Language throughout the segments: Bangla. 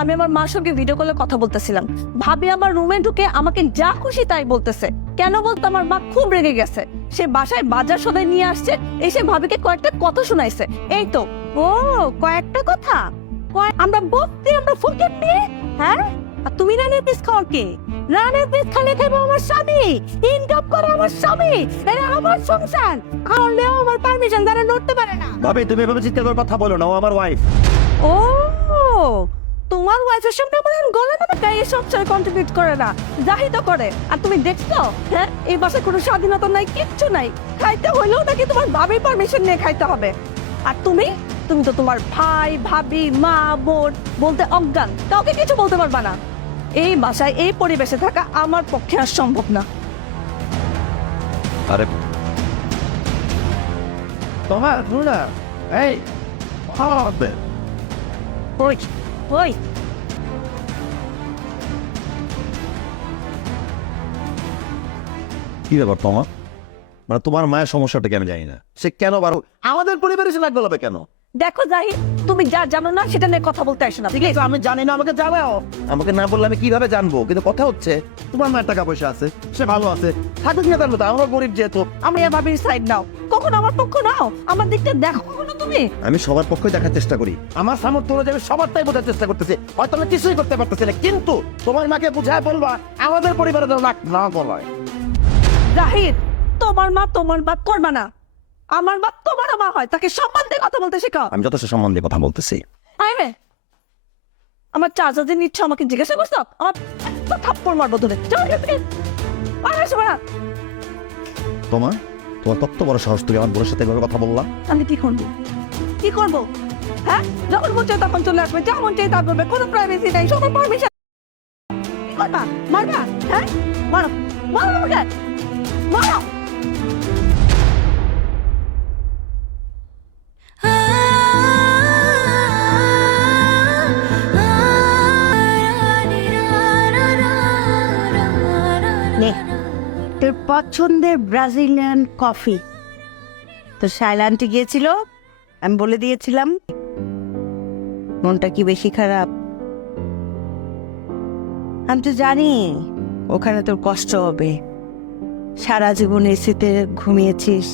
আমি আমার মার সঙ্গে ভিডিও কলে কথা বলতেছিলাম, ভাবি আমার রুমে ঢুকে আমাকে যা খুশি তাই বলতেছে। কেন বলতো আমার মা খুব রেগে গেছে, সে বাসায় বাজার সদাই নিয়ে আসছে, এসে ভাবিকে কয়েকটা কথা শোনাইছে। এই তো। ও, কয়েকটা কথা? আমরা বলতে আমরা ফকির নিয়ে, হ্যাঁ? আর তুমি রানের পিস খাও কে? রানের পিস খালে খাবো আমার স্বামী, ইনকাম করে আমার স্বামী, এটা আমার সংসার। খাওয়ালেও আমার পারমিশন দ্বারা লড়তে পারে না। ভাবি তুমি এভাবে চিৎকার করে কথা বলো না, ও আমার ওয়াইফ। ও, তোমার ওয়াইফের সামনে আমার গলা নামে গায়ে সংসারে কন্ট্রিবিউট করে না, যাই তো করে। আর তুমি দেখছো, হ্যাঁ, এই বাসায় কোনো স্বাধীনতা নাই, কিচ্ছু নাই। খাইতে হইলেও নাকি তোমার ভাবির পারমিশন নিয়ে খাইতে হবে। আর তুমি তুমি তো তোমার ভাই ভাবি মা বোন বলতে অজ্ঞান, কাউকে কিছু বলতে পারবা না। এই বাসায় এই পরিবেশে থাকা আমার পক্ষে আর সম্ভব না। আরে তোমার রুনা এই হবে ওই ওই কি ব্যাপার তোমার? মানে তোমার মায়ের সমস্যাটা কেন জানি না, সে কেন বারো আমাদের পরিবারে সে নাক গলাবে কেন? দেখো জাহিদ, তুমি যা জানো না সেটা নিয়ে কথা বলতে আসো না। ঠিক আছে, আমি জানি না, আমাকে জানাও। আমাকে না বললে আমি কিভাবে জানবো? কিন্তু কথা হচ্ছে তোমার মায়ের টাকা পয়সা আছে, সে ভালো আছে, থাকুক না তার মতো, আমরা গরিব যেহেতু। আমি আর ভাবির সাইড নাও, কখনো আমার পক্ষ নাও, আমার দিকটা দেখো কখনো তুমি। আমি সবার পক্ষে দেখার চেষ্টা করি, আমার সামর্থ্য অনুযায়ী আমি সবারটাই বোঝার চেষ্টা করতেছি। হয়তো আমি কিছুই করতে পারতেছি না, কিন্তু তোমার মাকে বুঝায় বলবা আমাদের পরিবারে যেন নাক না গলায়। জাহিদ, তোমার মা তোমার বাপ করবা না, আমার বাপ তোমার মা হয়, তাকে সম্মান দিয়ে কথা বলতে শেখাও। আমি যথেষ্ট সম্মান দিয়ে কথা বলতেছি। আইবে, আমার চার্জার দিয়ে নিচ্ছ, আমাকে জিজ্ঞাসা করছো? আমার একটা থাপ্পড় মারবো ধরে। তোমার তোমার কত বড় সাহস, তুমি আমার বোনের সাথে এভাবে কথা বললা? আমি কি করবো, কি করবো? হ্যাঁ, যখন মন চাই তখন চলে আসবে, যখন চাই তা করবে, কোনো প্রাইভেসি নাই, সবার পারমিশন। কি করবা? মারবা? হ্যাঁ, মারো, মারো আমাকে, মারো। নে, তোর পছন্দের ব্রাজিলিয়ান কফি। তো শাইলান্টে গিয়েছিল, আমি বলে দিয়েছিলাম। মনটা কি বেশি খারাপ? আমি তো জানি ওখানে তোর কষ্ট হবে, সারা জীবন এসিতে ঘুমিয়েছিস।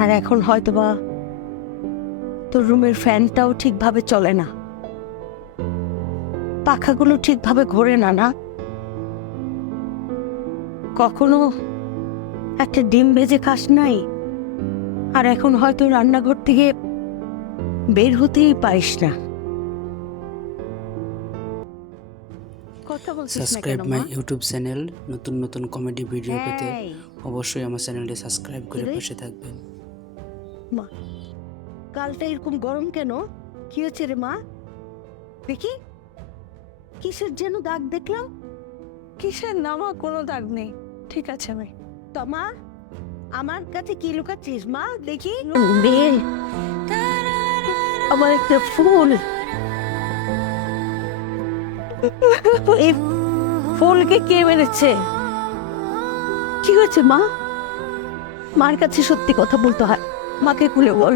আর এখন হয়তোবা তোর রুমের ফ্যানটাও ঠিকভাবে চলে না, পাখাগুলো ঠিকভাবে ঘোরে না। না, কখনো একটা ডিম ভেজে খাস নাই, আর এখন হয়তো রান্নাঘর থেকে বের হতেই পারিস না। কথা বলছিস না সাবস্ক্রাইব কেন, মাই মা? YouTube channel. নতুন নতুন কমেডি ভিডিও পেতে এই, অবশ্যই আমার চ্যানেলটি সাবস্ক্রাইব করে কিরে? পাশে থাকবেন। মা, গালটা এরকম গরম কেন? কি হচ্ছে রে মা? দেখি, কিসের যেন দাগ দেখলাম। কিসের নামা? কোনো দাগ নেই, ঠিক আছে আমি। তমা, আমার কাছে কি লুকাচ্ছিস মা? দেখি। আমার একটা ফুল, এই ফুলকে কে মেরেছে? কি হয়েছে মা? মার কাছে সত্যি কথা বলতে হয়, মাকে খুলে বল।